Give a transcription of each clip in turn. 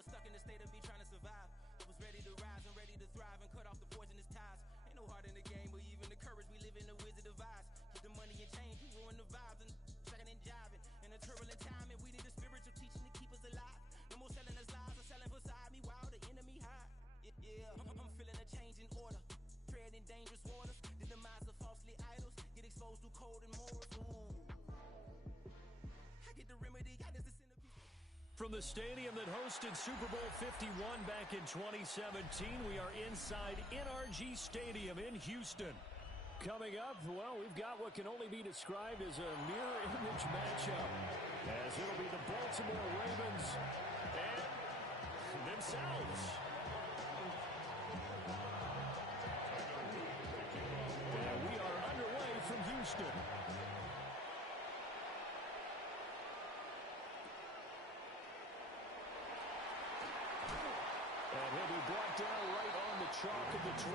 was stuck in the state of me trying to survive. I was ready to rise and ready to thrive and cut off the poisonous ties. Ain't no heart in the game or even the courage. We live in the Wizard of Oz. Get the money and change, you ruin the vibes and sucking and jiving. In a turbulent time, and we need a spiritual teaching to keep us alive. No more selling us lies or selling beside me while the enemy hide. Yeah, I'm feeling a change in order. Treading dangerous waters. The demise of falsely idols. Get exposed through code and morals. Ooh. I get the remedy. God is the centerpiece. From the stadium that hosted Super Bowl 51 back in 2017, we are inside NRG Stadium in Houston. Coming up, well, we've got what can only be described as a mirror image matchup, as it'll be the Baltimore Ravens and themselves. And we are underway from Houston. And he'll be brought down right on the chalk of the 20.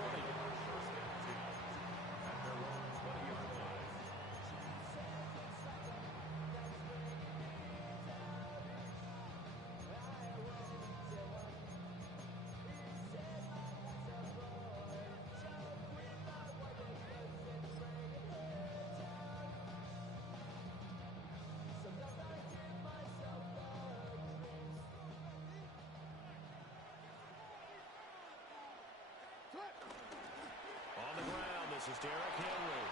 On the ground, this is Derrick Henry.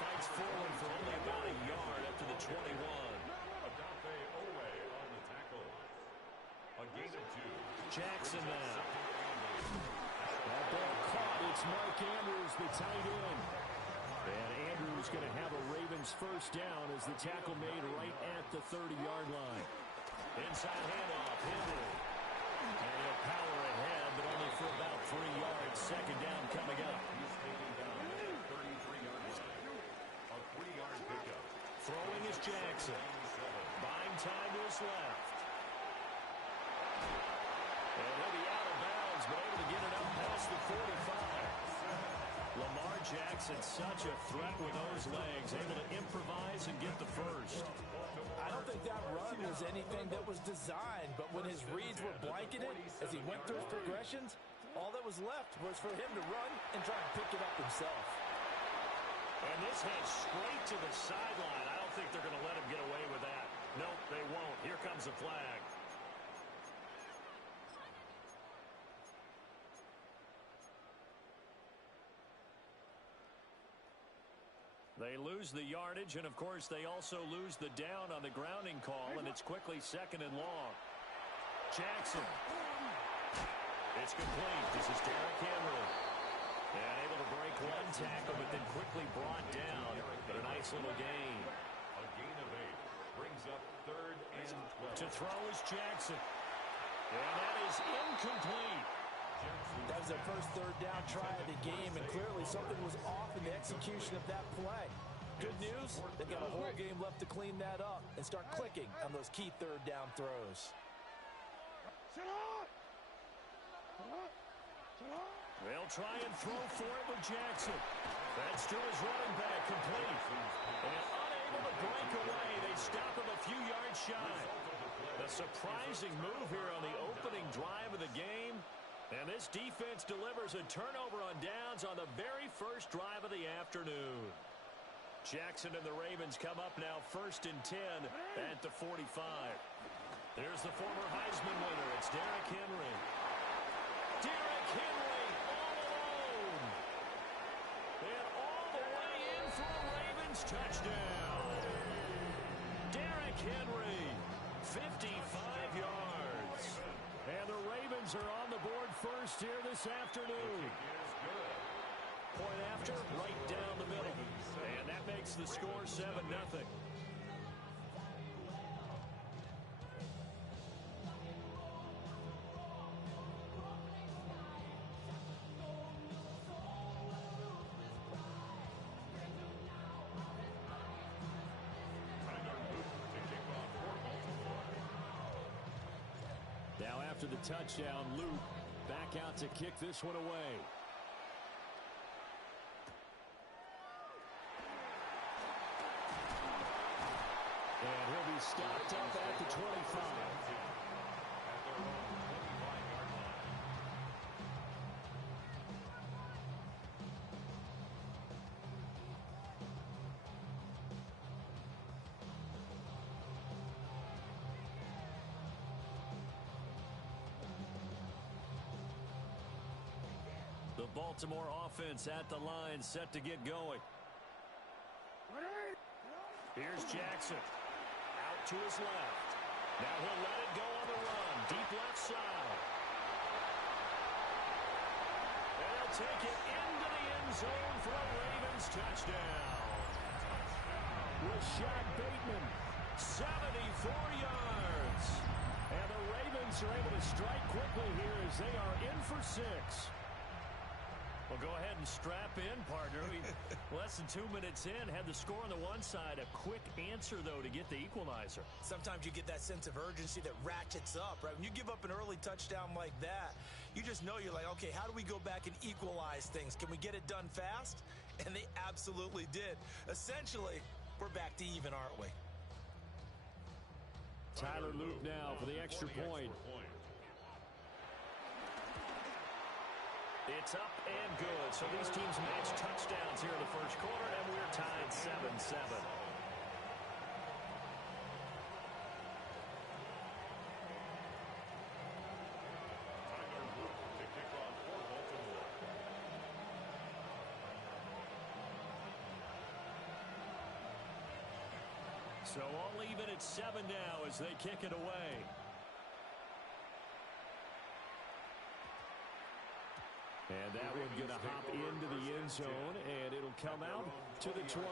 Fights forward for only about a yard up to the 21. Agape Owe on the tackle. A gain of 2. Jackson now. That ball caught. It's Mark Andrews, the tight end. And Andrews going to have a Ravens first down as the tackle made right at the 30-yard line. Inside handoff, Henry. And he'll power ahead, but only for about 3 yards. Second down coming up. He's taking down at 33-yard line. A 3-yard pickup. Throwing is Jackson. Buying time to his left. And he'll be out of bounds, but able to get it up past the 45. Lamar Jackson, such a threat with those legs, able to improvise and get the first. I don't think that run was anything that was designed, but when his reads were blanketed as he went through his progressions, all that was left was for him to run and try and pick it up himself. And this heads straight to the sideline. I don't think they're going to let him get away with that. Nope, they won't. Here comes the flag. They lose the yardage, and, of course, they also lose the down on the grounding call, and it's quickly second and long. Jackson. It's complete. This is Derrick Henry. And able to break one tackle, but then quickly brought down. But a nice little gain. A gain of 8 brings up 3rd and 12. To throw is Jackson. And that is incomplete. That was their first third down try of the game, and clearly something was off in the execution of that play. Good news, they've got a whole game left to clean that up and start clicking on those key third down throws. They'll try and throw for it with Jackson. That's to his running back, complete. And unable to break away, they stop him a few yards shy. A surprising move here on the opening drive of the game. And this defense delivers a turnover on downs on the very first drive of the afternoon. Jackson and the Ravens come up now 1st and 10 at the 45. There's the former Heisman winner. It's Derrick Henry. Derrick Henry all alone. And all the way in for a Ravens touchdown. Derrick Henry, 55 yards. And the Ravens are on the board first here this afternoon. Point after, right down the middle. And that makes the score 7-0. Now after the touchdown, Luke back out to kick this one away. And he'll be stopped up at the 25. Baltimore offense at the line, set to get going. Here's Jackson. Out to his left. Now he'll let it go on the run. Deep left side. And he'll take it into the end zone for a Ravens touchdown. Rashad Bateman, 74 yards. And the Ravens are able to strike quickly here as they are in for 6. Well, go ahead and strap in, partner. Less than 2 minutes in, had the score on the one side. A quick answer, though, to get the equalizer. Sometimes you get that sense of urgency that ratchets up, right? When you give up an early touchdown like that, you just know you're like, okay, how do we go back and equalize things? Can we get it done fast? And they absolutely did. Essentially, we're back to even, aren't we? Tyler Luke now for the extra point. It's up and good. So these teams match touchdowns here in the first quarter, and we're tied 7-7. So all even at 7 now as they kick it away. And that one going to hop into the end zone, and it'll come out to the 20.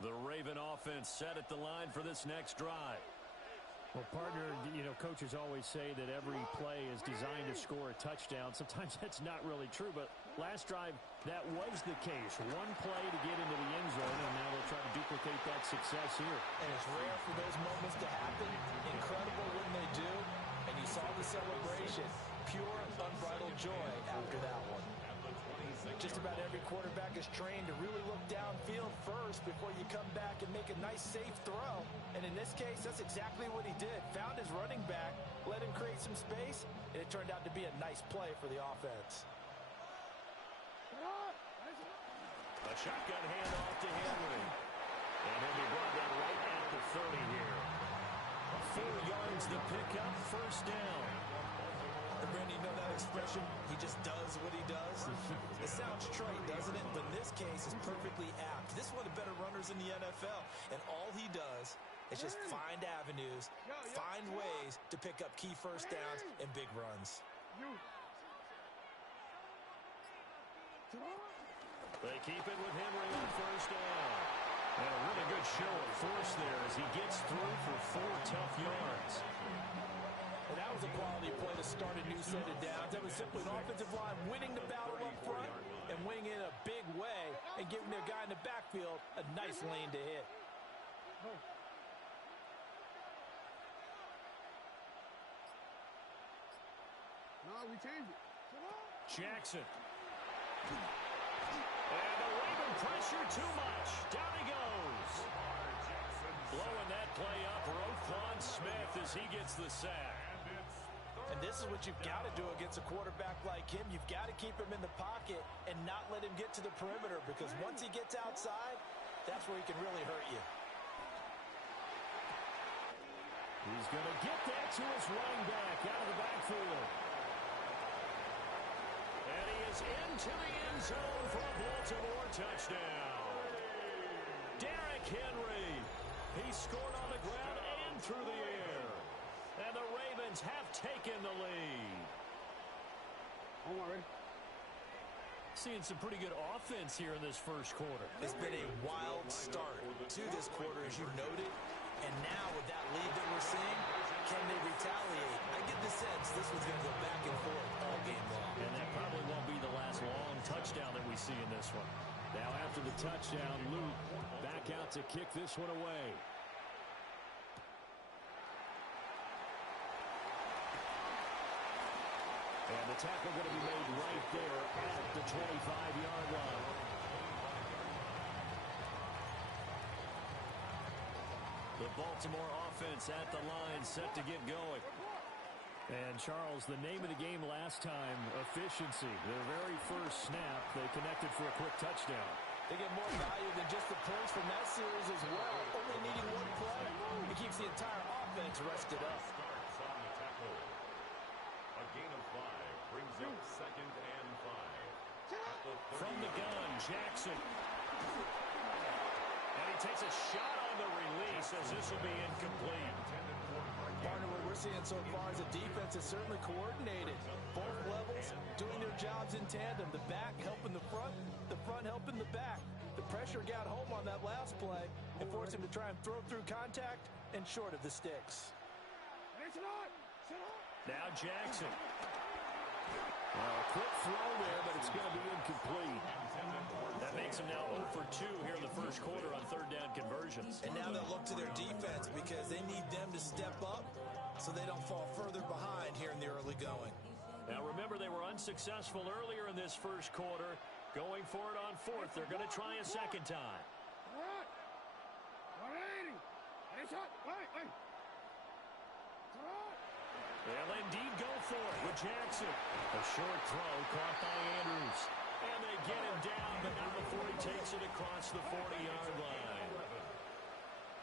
The Raven offense set at the line for this next drive. Well, partner, you know, coaches always say that every play is designed to score a touchdown. Sometimes that's not really true, but last drive, that was the case. One play to get into the end zone, and now they'll try to duplicate that success here. And it's rare for those moments to happen. Incredible when they do. And you saw the celebration. Pure, unbridled joy after that one. Just about every quarterback is trained to really look downfield first before you come back and make a nice, safe throw. And in this case, that's exactly what he did. Found his running back, let him create some space, and it turned out to be a nice play for the offense. A shotgun handoff to Henry. And he'll be brought down right at the 30 here. 4 yards to pick up, first down. Randy, you know that expression? He just does what he does. It sounds trite, doesn't it? But in this case, it's perfectly apt. This is one of the better runners in the NFL. And all he does is just find avenues, find ways to pick up key first downs and big runs. They keep it with Henry on first down. And a really good show of force there as he gets through for 4 tough yards. And that was a quality play to start a new set of downs. That was simply an offensive line winning the battle up front and winning in a big way and giving their guy in the backfield a nice lane to hit. No, we changed it. Jackson. And the Raven pressure too much. Down he goes. Blowing that play up, Roquan Smith as he gets the sack. And this is what you've got to do against a quarterback like him. You've got to keep him in the pocket and not let him get to the perimeter, because once he gets outside, that's where he can really hurt you. He's going to get that to his running back out of the backfield. And he is into the end zone for a Baltimore touchdown. Derrick Henry. He scored on the ground and through the air. And the Ravens have taken the lead. I'm already. Seeing some pretty good offense here in this first quarter. It's been a wild start to this quarter, as you noted. And now with that lead that we're seeing, can they retaliate? I get the sense this was going to go back and forth all game long. And that probably won't be the last long touchdown that we see in this one. Now after the touchdown, Luke back out to kick this one away. And the tackle going to be made right there at the 25-yard line. The Baltimore offense at the line set to get going. And, Charles, the name of the game last time, efficiency. Their very first snap, they connected for a quick touchdown. They get more value than just the points from that series as well. Only needing one play, it keeps the entire offense rested up. Starts on the tackle. A gain of 5 brings up 2nd and 5. From the gun, Jackson. And he takes a shot on the release as this will be incomplete. Partner, what we're seeing so far is the defense is certainly coordinated. Both levels doing their jobs in tandem. The back helping the front helping the back. The pressure got home on that last play and forced him to try and throw through contact and short of the sticks. Now Jackson. A quick throw there, but it's going to be incomplete. That makes him now 0 for 2 here in the first quarter on third down conversions. And now they'll look to their defense because they need them to step up so they don't fall further behind here in the early going. Now remember, they were unsuccessful earlier in this first quarter. Going for it on fourth. They're going to try a second time. They'll indeed go for it with Jackson. A short throw caught by Andrews. And they get him down, but not before he takes it across the 40-yard line.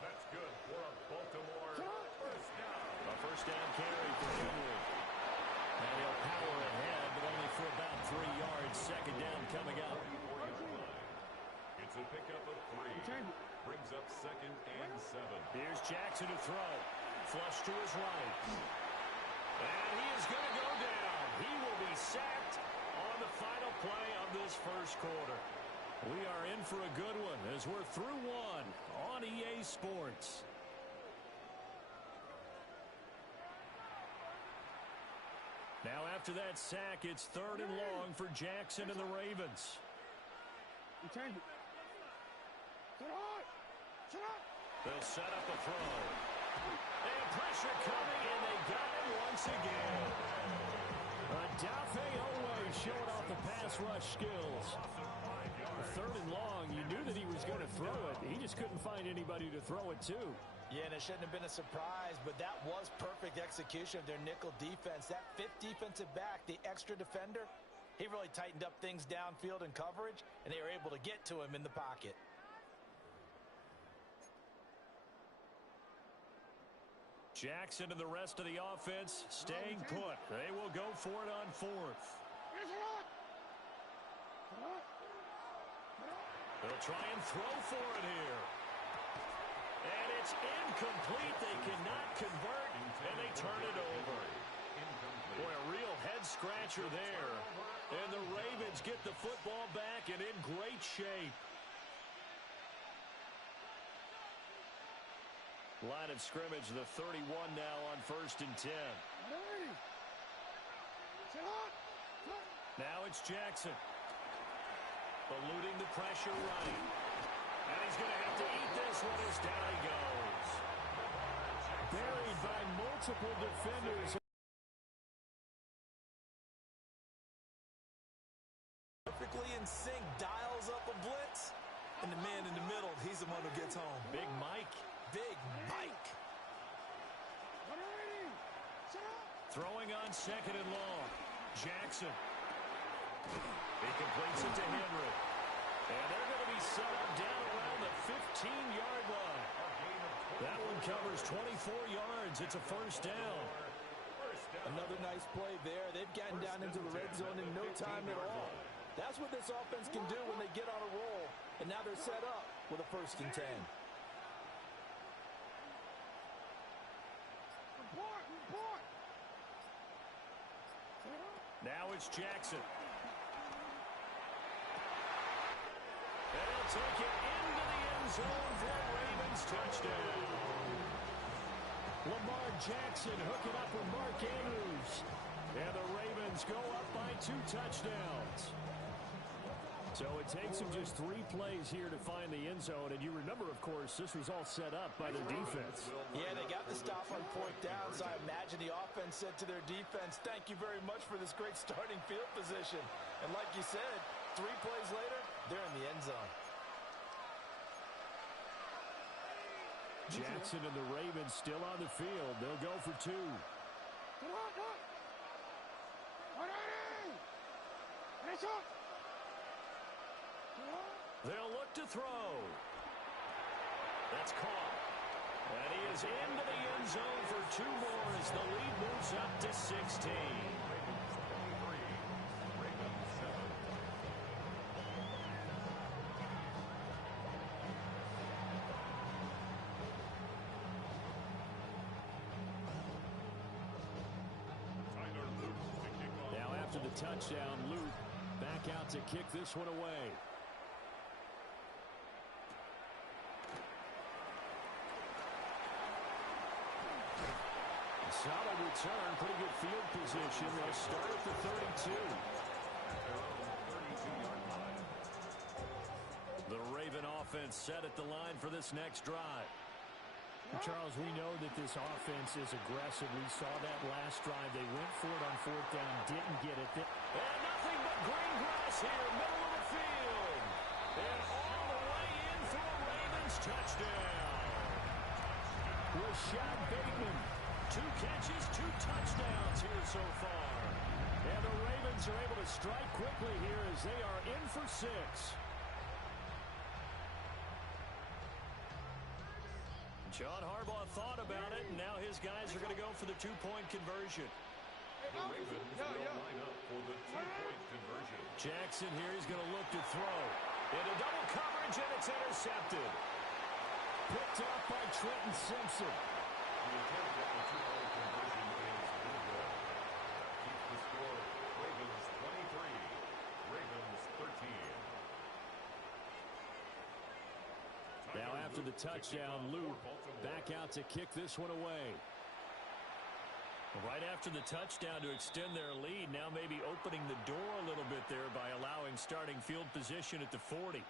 That's good for a Baltimore first down. A first down carry for Henry. And he'll power ahead, but only for about 3 yards. Second down coming up. It's a pickup of 3. Brings up 2nd and 7. Here's Jackson to throw. Flush to his right. And he is going to go down. He will be sacked on the final play of this first quarter. We are in for a good one as we're through one on EA Sports. Now after that sack, it's 3rd and long for Jackson and the Ravens. They'll set up a throw. And pressure coming, and they got him once again. Adafe Owe showing off the pass rush skills. 3rd and long, you knew that he was going to throw it. He just couldn't find anybody to throw it to. Yeah, and it shouldn't have been a surprise, but that was perfect execution of their nickel defense. That 5th defensive back, the extra defender, he really tightened up things downfield in coverage, and they were able to get to him in the pocket. Jackson and the rest of the offense staying put. They will go for it on 4th. They'll try and throw for it here. And it's incomplete. They cannot convert, and they turn it over. Boy, a real head-scratcher there. And the Ravens get the football back and in great shape. Line of scrimmage, the 31 now on 1st and 10. Now it's Jackson. Eluding the pressure right. And he's going to have to eat this one as down he goes. Buried by multiple defenders. Perfectly in sync, dials up a blitz. And the man in the middle, he's the one who gets home. Big Mike. Big Mike. Throwing on 2nd and long. Jackson. He completes it to Henry. And they're going to be set up down around the 15-yard line. That one covers 24 yards. It's a first down. Another nice play there. They've gotten down into the red zone in no time at all. That's what this offense can do when they get on a roll. And now they're set up with a 1st and 10. Now it's Jackson. And he'll take it into the end zone for a Ravens touchdown. Lamar Jackson hooking up with Mark Andrews. And the Ravens go up by 2 touchdowns. So it takes them just 3 plays here to find the end zone. And you remember, of course, this was all set up by their defense. Yeah, they got the stop on 4th down, so I imagine the offense said to their defense, thank you very much for this great starting field position. And like you said, 3 plays later, they're in the end zone. Jackson and the Ravens still on the field. They'll go for 2. They'll look to throw. That's caught. And he is into the end zone for 2 more as the lead moves up to 16. Now after the touchdown, Luke back out to kick this one away. Solid return, pretty good field position. They'll start at the 32. The Raven offense set at the line for this next drive. Charles, we know that this offense is aggressive. We saw that last drive. They went for it on 4th down, didn't get it. And nothing but green grass here, middle of the field. And all the way in for a Ravens touchdown. Rashad Bateman. 2 catches, 2 touchdowns here so far. And the Ravens are able to strike quickly here as they are in for 6. John Harbaugh thought about it, and now his guys are going to go for the 2-point conversion. The Ravens will line up for the 2-point conversion. Jackson here is going to look to throw. Into double coverage, and it's intercepted. Picked up by Trenton Simpson. The attempt at the 2-point conversion is no good. Keeps the score Ravens 23, Ravens 13. Now after the touchdown, Luke back out to kick this one away. Right after the touchdown to extend their lead, now maybe opening the door a little bit there by allowing starting field position at the 40.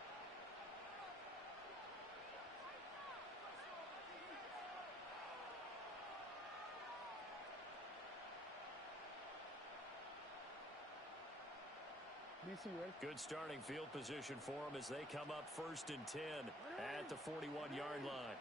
Good starting field position for them as they come up 1st and 10 at the 41-yard line.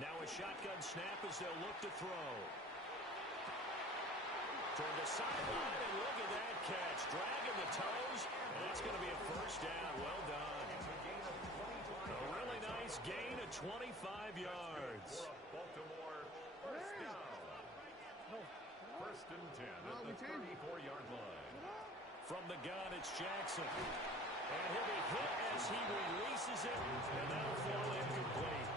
Now a shotgun snap as they'll look to throw. Toward the sideline, and look at that catch. Dragging the toes, and that's going to be a 1st down. Well done. A really nice gain of 25 yards. Baltimore, 1st down. 1st and 10 at the 34-yard line. From the gun, it's Jackson. And he'll be hit as he releases it, and that'll fall incomplete.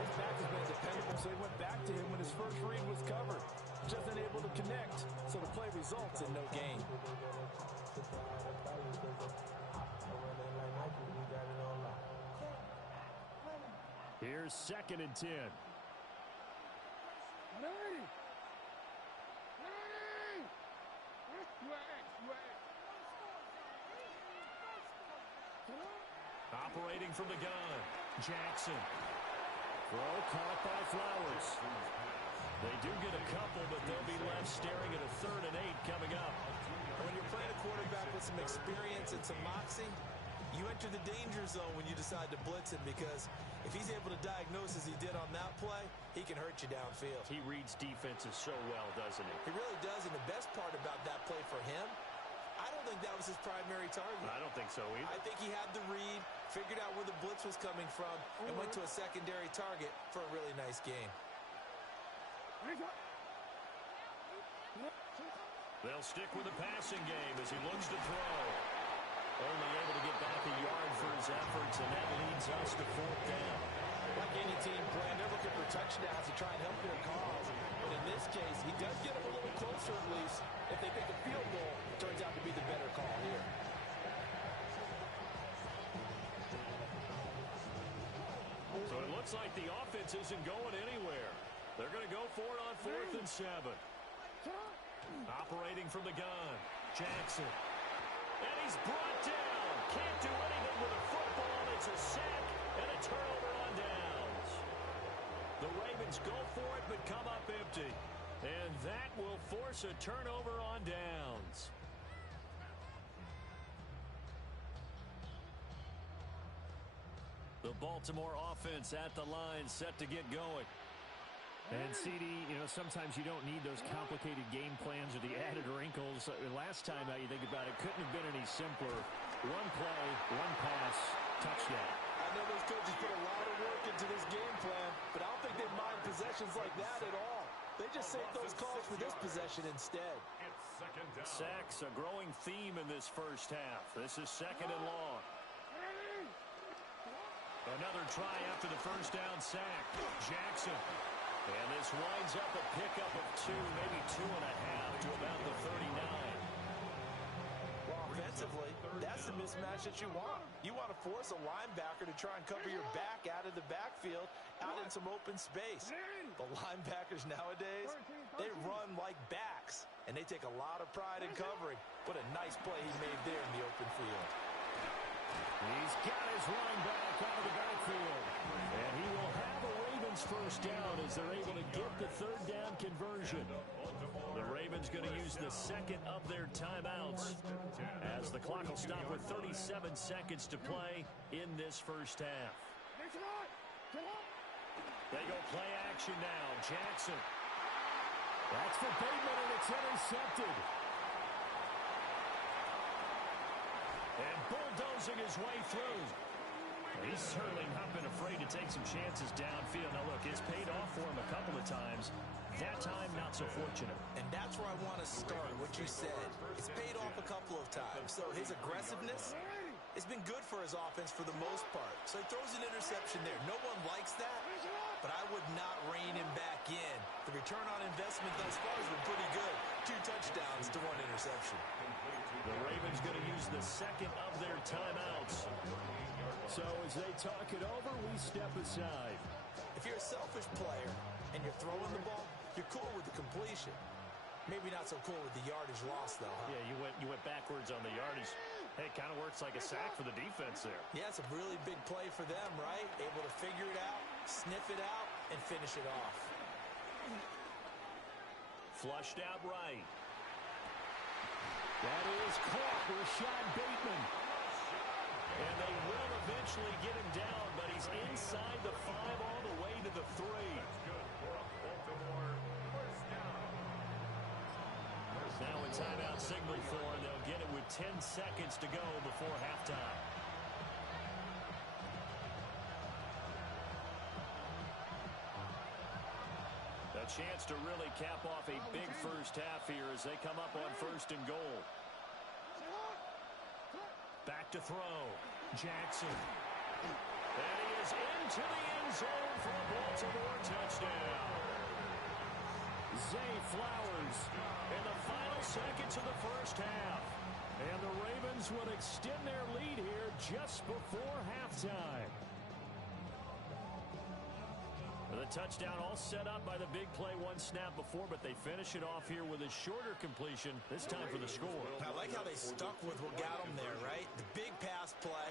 His back has been dependable, so he went back to him when his first read was covered. Just unable to connect, so the play results in no gain. Here's 2nd and 10. Operating from the gun, Jackson. Throw caught by Flowers. They do get a couple, but they'll be left staring at a 3rd and 8 coming up. When you're playing a quarterback with some experience and some moxie, you enter the danger zone when you decide to blitz him, because if he's able to diagnose as he did on that play, he can hurt you downfield. He reads defenses so well, doesn't he? He really does, and the best part about that play for him, I don't think that was his primary target. I don't think so either. I think he had the read, figured out where the blitz was coming from, and went to a secondary target for a really nice game. They'll stick with the passing game as he looks to throw. Only able to get back a yard for his efforts, and that leads us to 4th down. Like any team playing, they're looking for touchdowns to try and help their cause. But in this case, he does get them a little closer at least. If they think a field goal turns out to be the better call here. So it looks like the offense isn't going anywhere. They're going to go for it on 4th and 7. Operating from the gun, Jackson. And he's brought down. Can't do anything with a football. It's a sack and a turnover on downs. The Ravens go for it but come up empty. And that will force force a turnover on downs. The Baltimore offense at the line, set to get going. And CD, sometimes you don't need those complicated game plans or the added wrinkles. Last time, you think about it, couldn't have been any simpler. One play, one pass, touchdown. I know those coaches put a lot of work into this game plan, but I don't think they mind possessions like that at all. They just save those calls for this possession instead. Sacks, a growing theme in this first half. This is second and long. Another try after the first down sack. Jackson. And this winds up a pickup of 2, maybe 2.5 to about the 39. Well, offensively, that's the mismatch that you want. You want to force a linebacker to try and cover your back out of the backfield, out in some open space. The linebackers nowadays, they run like backs, and they take a lot of pride in covering. What a nice play he made there in the open field. He's got his running back out of the backfield. And he will have a Ravens first down as they're able to get the third down conversion. The Ravens going to use the second of their timeouts as the clock will stop with 37 seconds to play in this first half. They go play action now. Jackson. That's for Bateman, and it's intercepted. And bulldozing his way through. He's certainly not been afraid to take some chances downfield. Now, look, it's paid off for him a couple of times. That time, not so fortunate. And that's where I want to start, what you said. It's paid off a couple of times. So his aggressiveness has been good for his offense for the most part. So he throws an interception there. No one likes that, but I would not rein him back in. The return on investment thus far has been pretty good. 2 touchdowns to 1 interception. The Ravens going to use the second of their timeouts. So as they talk it over, we step aside. If you're a selfish player and you're throwing the ball, you're cool with the completion. Maybe not so cool with the yardage loss, though, huh? Yeah, you went backwards on the yardage. Hey, it kind of works like a sack for the defense there. Yeah, it's a really big play for them, right? Able to figure it out, sniff it out, and finish it off. Flushed out right. That is caught. Rashad Bateman. And they will eventually get him down, but he's inside the 5 all the way to the 3. Now a timeout signal for him. They'll get it with 10 seconds to go before halftime. A chance to really cap off a big first half here as they come up on 1st and goal. Back to throw. Jackson. And he is into the end zone for a Baltimore touchdown. Zay Flowers In the final seconds of the first half. and the Ravens would extend their lead here just before halftime. The touchdown all set up by the big play 1 snap before, but they finish it off here with a shorter completion, this time for the score. I like how they stuck with what got them there, right? The big pass play,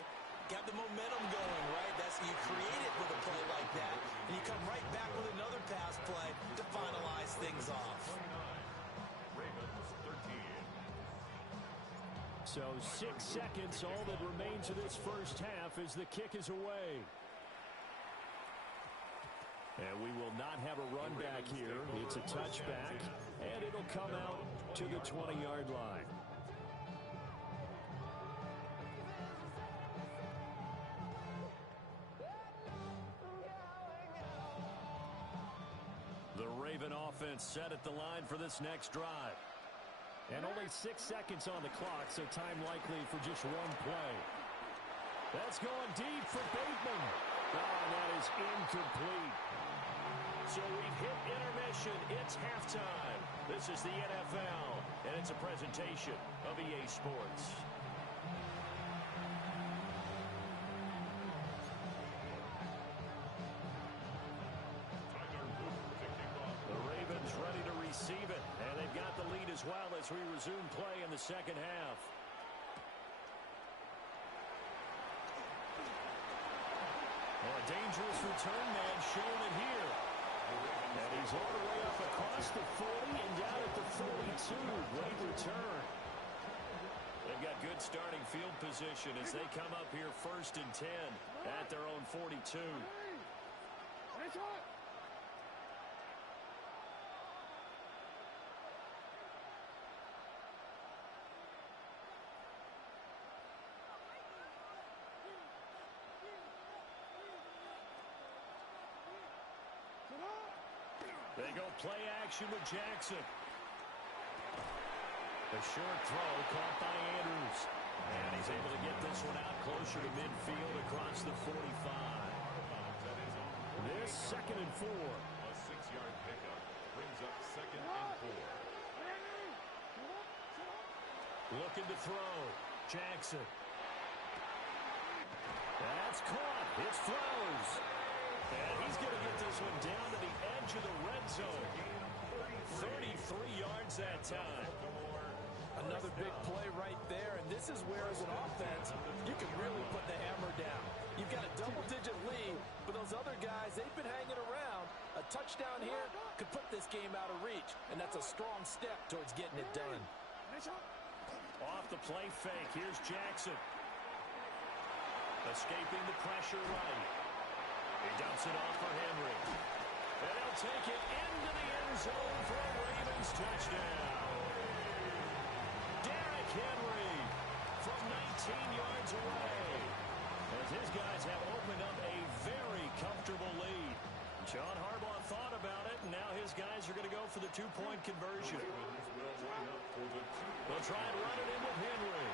got the momentum going, right? That's you create it with a play like that, and you come right back with another pass play to finalize things off. So 6 seconds, all that remains of this first half as the kick is away. And we will not have a run back here. It's a touchback, and it'll come out to the 20-yard line. The Raven offense set at the line for this next drive. And only 6 seconds on the clock, so time likely for just one play. That's going deep for Bateman. Oh, that is incomplete. So we've hit intermission. It's halftime. This is the NFL, and it's a presentation of EA Sports. The Ravens ready to receive it, and they've got the lead as well as we resume play in the second half. Well, a dangerous return man showing it here. And he's all the way up across the 40 and down at the 32. 2. Great return. They've got good starting field position as they come up here 1st and 10 at their own 42. They go play action with Jackson. A short throw caught by Andrews. And he's able to get this one out closer to midfield across the 45. This 2nd and 4. A 6-yard pickup brings up 2nd and 4. Looking to throw. Jackson. That's caught. It throws. And he's going to get this one down to the edge of the red zone. 33 yards that time. Another big play right there, and this is where, as an offense, you can really put the hammer down. You've got a double-digit lead, but those other guys, they've been hanging around. A touchdown here could put this game out of reach, and that's a strong step towards getting it done. Off the play fake, here's Jackson. Escaping the pressure right. He dumps it off for Henry. And he'll take it into the end zone for a Ravens touchdown. Henry from 19 yards away. As his guys have opened up a very comfortable lead. John Harbaugh thought about it, and now his guys are going to go for the 2-point conversion. They'll try and run it in with Henry.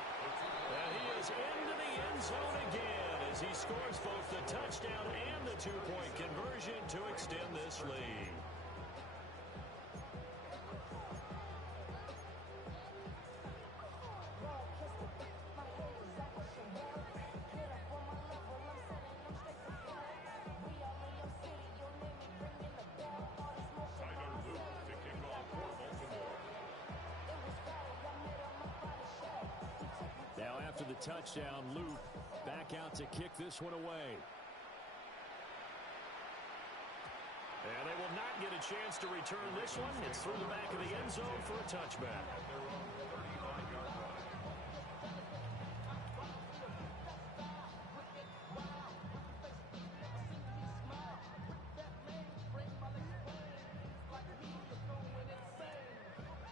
And he is into the end zone again as he scores both the touchdown and the 2-point conversion to extend this lead. After the touchdown, Luke back out to kick this one away. And they will not get a chance to return this one. It's through the back of the end zone for a touchback.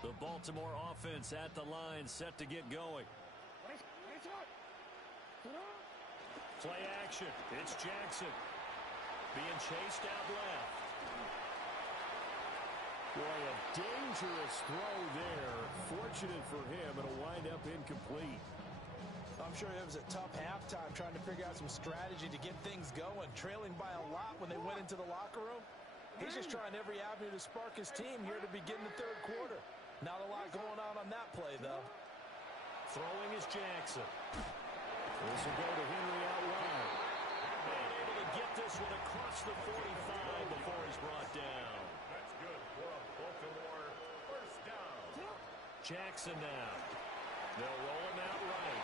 The Baltimore offense at the line, set to get going. Play action. It's Jackson. Being chased out left. Boy, a dangerous throw there. Fortunate for him, it'll wind up incomplete. I'm sure it was a tough halftime trying to figure out some strategy to get things going. Trailing by a lot when they went into the locker room. He's just trying every avenue to spark his team here to begin the 3rd quarter. Not a lot going on that play, though. Throwing is Jackson. This will go to Henry out wide. And able to get this one across the 45 before he's brought down. That's good for a Baltimore 1st down. Jackson now. They'll roll him out right.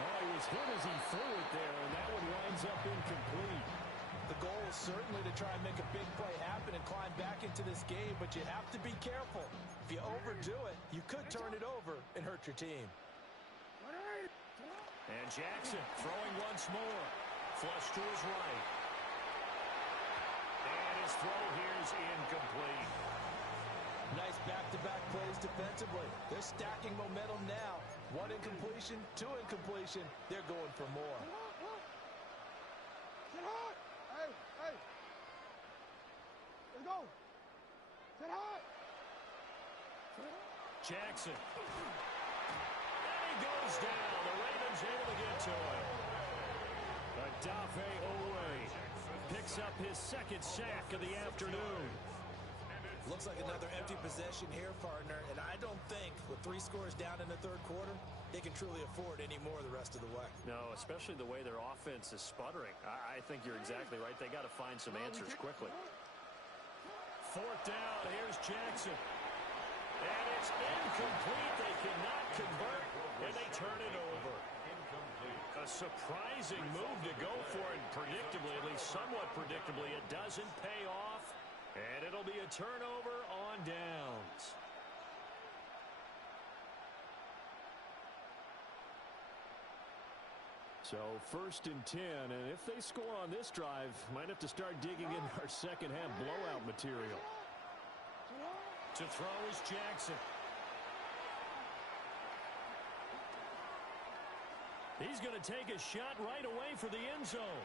Oh, he was hit as he threw it there, and that one winds up incomplete. The goal is certainly to try and make a big play happen and climb back into this game, but you have to be careful. If you overdo it, you could turn it over and hurt your team. And Jackson throwing once more. Flush to his right. And his throw here is incomplete. Nice back-to-back plays defensively. They're stacking momentum now. 1 incompletion, 2 incompletion. They're going for more. Get hot! Hey, hey! Let's go! Get hot! Jackson. And he goes down. The Ravens able to get to him. Adafe Owe picks up his 2nd sack of the afternoon. Looks like another empty possession here, partner, and I don't think with 3 scores down in the 3rd quarter, they can truly afford any more the rest of the way. No, especially the way their offense is sputtering. I think you're exactly right. They got to find some answers quickly. 4th down. Here's Jackson. And it's incomplete. They cannot convert, and they turn it over. A surprising move to go for it predictably, at least somewhat predictably. It doesn't pay off, and it'll be a turnover on downs. So 1st and 10, and if they score on this drive, might have to start digging in our second half blowout material. To throw is Jackson. He's going to take a shot right away for the end zone.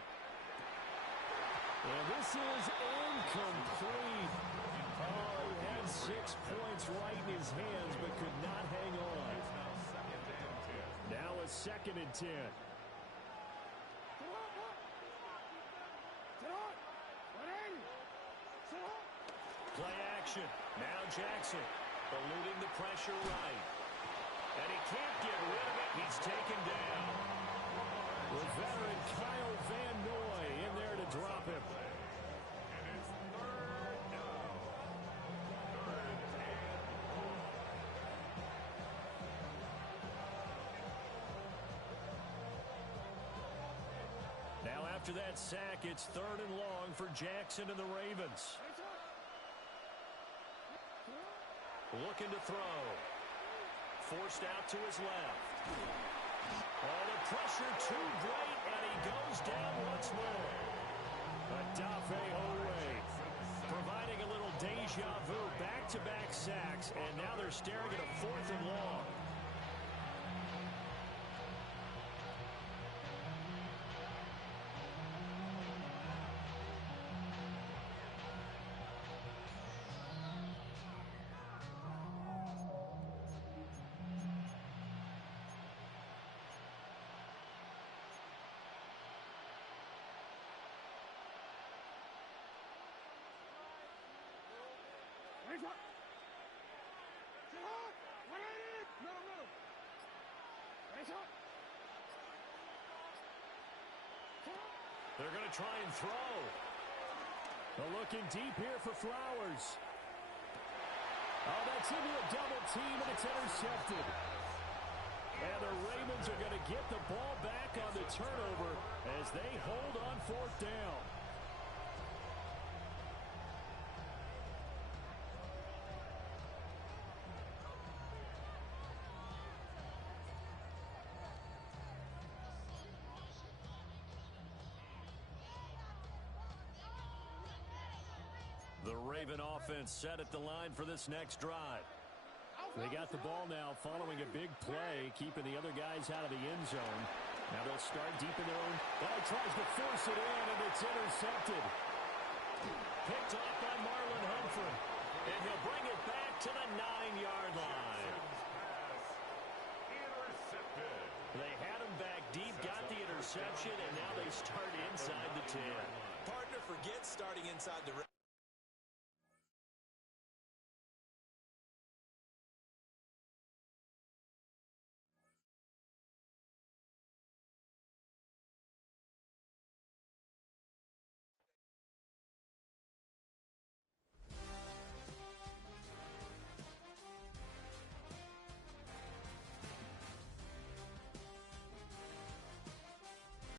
And this is incomplete. Oh, he had 6 points right in his hands, but could not hang on. Now a 2nd and 10. Play action. Now Jackson eluding the pressure right. And he can't get rid of it. He's taken down. With veteran Kyle Van Noy in there to drop him. And it's 3rd down. 3rd and 1. Now after that sack, it's 3rd and long for Jackson and the Ravens. Looking to throw. Forced out to his left. Oh, the pressure too great, and he goes down once more. Adafe Owe Providing a little deja vu. Back-to-back sacks, and now they're staring at a 4th and long. They're going to try and throw. Looking deep here for Flowers. Oh, that's into a double team, and it's intercepted. And the Ravens are going to get the ball back on the turnover as they hold on 4th down. The Raven offense set at the line for this next drive. They got the ball now following a big play, keeping the other guys out of the end zone. Now they'll start deep in their own. Oh, he tries to force it in, and it's intercepted. Picked off by Marlon Humphrey. And he'll bring it back to the 9-yard line. Intercepted. They had him back deep, got the interception, and now they start inside the 10. Partner forgets starting inside the red